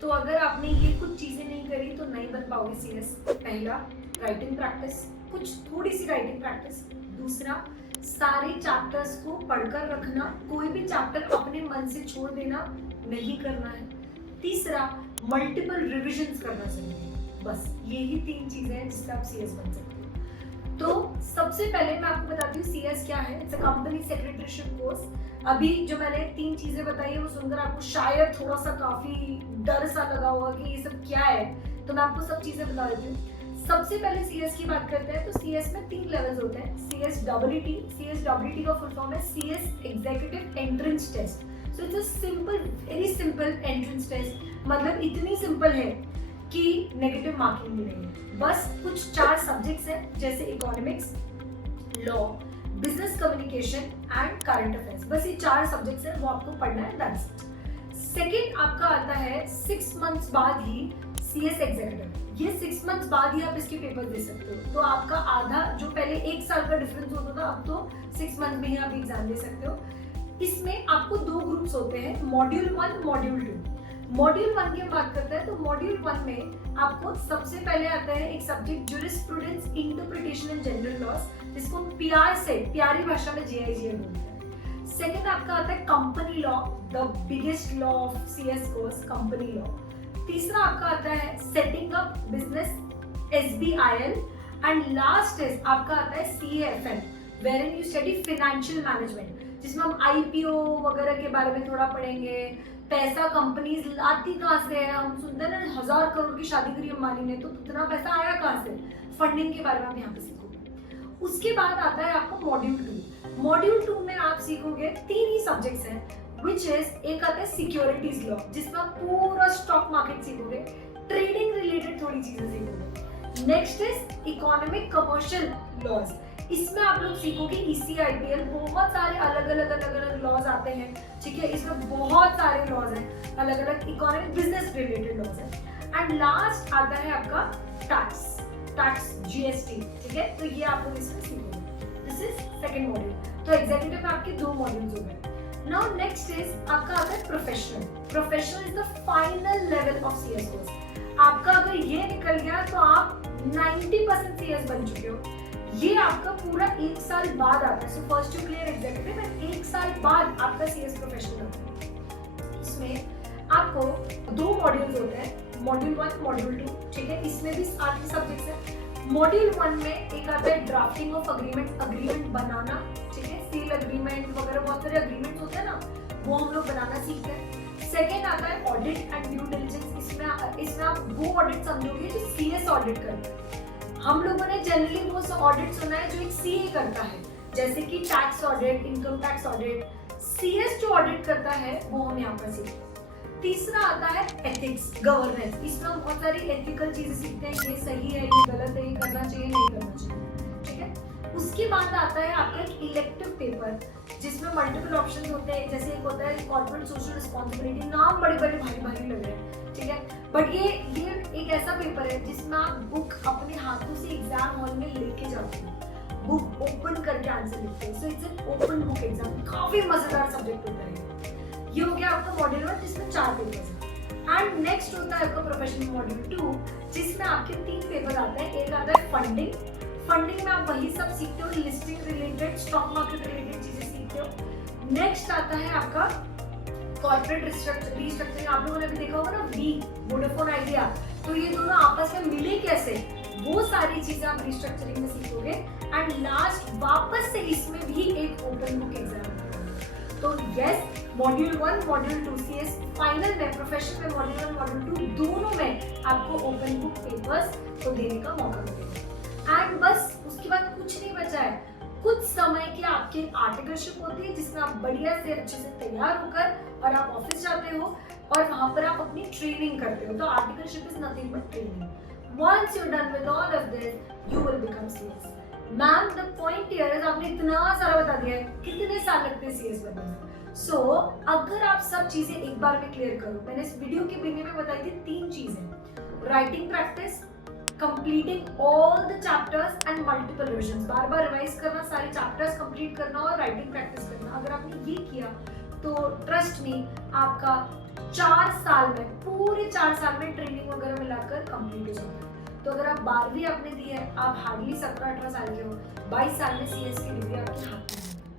तो अगर आपने ये कुछ चीजें नहीं करी तो नहीं बन पाओगे सीएस। पहला, राइटिंग प्रैक्टिस, कुछ थोड़ी सी राइटिंग प्रैक्टिस। दूसरा, सारे चैप्टर्स को पढ़कर रखना, कोई भी चैप्टर अपने मन से छोड़ देना नहीं करना है। तीसरा, मल्टीपल रिविजन्स करना चाहिए। बस यही 3 चीजें हैं जिससे आप सीएस बन सकते हो। तो सबसे पहले मैं आपको बताती हूँ सीएस क्या है। It's a company secretaryship course. अभी जो मैंने 3 चीजें बताई है वो सुनकर आपको शायद थोड़ा सा काफी डर सा लगा होगा कि ये सब क्या है, तो मैं आपको सब चीजें बता देती हूँ। सबसे पहले सीएस की बात करते हैं तो सीएस में 3 लेवल्स होते हैं। सीएस डब्ल्यूटी, सीएस डब्ल्यूटी का फुल फॉर्म है CS executive entrance test. So it's a simple, very simple entrance test. मतलब इतनी सिंपल है कि नेगेटिव मार्किंग भी नहीं है। बस कुछ 4 सब्जेक्ट्स हैं जैसे economics, law, business communication and current affairs. बस ये 4 सब्जेक्ट्स हैं, वो आपको पढ़ना है। That's it. सेकेंड आपका आता है 6 मंथ्स बाद ही सीएस एग्जीक्यूटिव। ये 6 मंथ्स बाद ही आप इसके पेपर दे सकते हो। तो आपका आधा, जो पहले 1 साल का डिफरेंस होता था, अब तो 6 मंथ में ही आप एग्जाम दे सकते हो। इसमें आपको 2 ग्रुप्स होते हैं, मॉड्यूल 1, मॉड्यूल 2। मॉड्यूल 1 की हम बात करते हैं तो मॉड्यूल 1 में आपको सबसे पहले आता है एक subject jurisprudence, interpretation and general laws, जिसको पीआर से, प्यारी भाषा में जेआईजीएल बोलते हैं। सेकंड आपका आता है company law, the biggest law of CS course, company law. तीसरा आपका आता है setting up business, SBIL. And last is आपका आता है CFM, wherein you study financial management, जिसमें हम आईपीओ वगैरह के बारे में थोड़ा पढ़ेंगे। पैसा कंपनीज लाती कहाँ से है, हम सुनते हैं ना 1000 करोड़ की शादी करी अंबानी ने, तो इतना पैसा आया कहाँ से। फंडिंग के बारे में आप यहाँ पे सीखोगे। उसके बाद आता है आपको मॉड्यूल 2। मॉड्यूल 2 में आप सीखोगे 3 ही सब्जेक्ट्स हैं, विच इज एक आता है सिक्योरिटीज लॉ, जिसमें आप पूरा स्टॉक मार्केट सीखोगे, ट्रेडिंग रिलेटेड थोड़ी चीजें सीखोगे। Next is economic commercial laws. इसमें आप लोग सीखोगे ईसीआईपीएल, बहुत सारे अलग अलग लॉज आते हैं, ठीक है। इसमें बहुत सारे लॉज हैं, अलग अलग इकोनॉमिक बिजनेस रिलेटेड लॉज हैं। एंड लास्ट आता है आपका टैक्स जीएसटी, ठीक है। तो ये आप लोग इसमें सीखोगे। This is second module. तो एग्जीक्यूटिव में आपके 2 मॉड्यूल्स हो गए। नाउ नेक्स्ट इज आपका आता है professional. Professional is the final level of CS course. आपका अगर ये निकल गया तो आप 90% सीएस बन चुके हो। ये आपका पूरा 1 साल बाद आता है। So first you clear executive and 1 साल बाद आपका सीएस प्रोफेशनल आता है। इसमें आपको 2 मॉड्यूल्स होते हैं, मॉड्यूल 1, मॉड्यूल 2, ठीक है। इसमें भी 8 सब्जेक्ट्स हैं। मॉड्यूल 1 में एक आता है ड्राफ्टिंग ऑफ अग्रीमेंट बनाना, ठीक है। सेल अग्रीमेंट वगैरह बहुत सारे अग्रीमेंट्स होते हैं ना, वो हम लोग बनाना सीखते हैं। सेकेंड आता है ऑडिट एंड ड्यू डिलिजेंस। इसमें आप वो ऑडिट समझोगे जो सीएस ऑडिट करते हैं। हम लोगों ने जनरली वो ऑडिट सुना है जो एक सीए करता है, जैसे कि tax audit, income tax audit. CS जो ऑडिट करता है वो हम यहाँ पर सीखते हैं। तीसरा आता है एथिक्स, गवर्नेंस। इसमें हम बहुत सारी एथिकल चीजें सीखते हैं, ये सही है, ये गलत है, ये करना चाहिए, नहीं करना चाहिए, ठीक है। उसके बाद आता है आपका एक इलेक्टिव पेपर, जिसमें मल्टीपल ऑप्शन होते हैं। जैसे एक होता है कॉर्पोरेट सोशल रिस्पॉन्सिबिलिटी, नाम बड़े बड़े भारी लग रहे हैं, ठीक है। बट ये एक ऐसा पेपर है जिसमें आप बुक अपने हाथों से एग्जाम हॉल में लेके जाते हो, बुक ओपन करके आंसर लिखते हो। So it's an open book exam, काफी मजेदार सब्जेक्ट होता है। ये हो गया आपका मॉड्यूल 1, जिसमें 4 पेपर्स हैं। एंड नेक्स्ट होता है आपका प्रोफेशनल मॉड्यूल 2, जिसमें आपके 3 पेपर आते हैं। एक आता है फंडिंग। फंडिंग में आप वही सब सीखते हो, listing related, stock market related चीजें सीखते हो। नेक्स्ट आता है आपका कॉर्पोरेट रिस्ट्रक्चरिंग। आप लोगों ने भी देखा होगा ना, वोडाफोन आइडिया, तो ये दोनों आपस में मिले कैसे, वो सारी चीजें आप रिस्ट्रक्चरिंग में सीखोगे। एंड लास्ट वापस से इसमें भी एक ओपन बुक एग्जाम होगा। तो yes, module 1, module 2 CS final में, प्रोफेशनल में मॉड्यूल 1, मॉड्यूल 2 दोनों में आपको ओपन बुक पेपर्स को देने का मौका मिलेगा। एंड बस उसके बाद कुछ नहीं बचा है। कुछ समय की आपकी आर्टिकलशिप होती है, जिसमें आप बढ़िया से अच्छे से तैयार होकर और आप ऑफिस जाते हो और वहां पर आप अपनी ट्रेनिंग करते हो। तो articleship is nothing but training. Once you done with all of this, you will become CS. Ma'am the point here is, आपने इतना सारा बता दिया है, कितने साल लगते हैं सीएस बनने में। सो अगर आप सब चीजें एक बार में क्लियर करो, मैंने इस वीडियो के बिगिनिंग में बताई थी 3 चीजें, writing practice, completing all the chapters and multiple revisions, bar bar revise करना, सारे चैप्टर्स कंप्लीट करना और राइटिंग प्रैक्टिस करना। अगर आपने ये किया तो ट्रस्ट मी, आपका 4 साल में, पूरे 4 साल में ट्रेनिंग वगैरह मिलाकर कंप्लीट हो जाता है। तो अगर आप 12वीं आपने दी है, आप हार्डली 17-18 साल के हो, 22 साल में CS की डिग्री आपके हाथ में है।